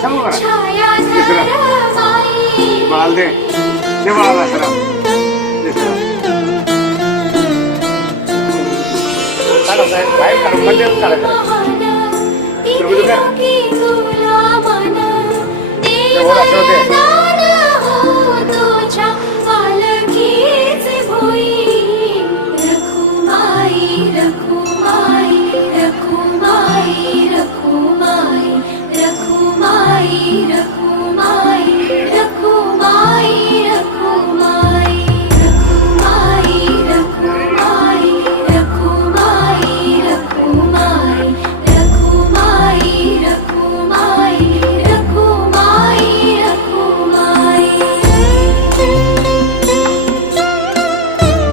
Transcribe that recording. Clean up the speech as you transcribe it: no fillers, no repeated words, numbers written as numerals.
सांगू का बाल दे दे बाळाला सरा काढा साहेब बाहेर काढून मध्ये काढा एवढं असं होते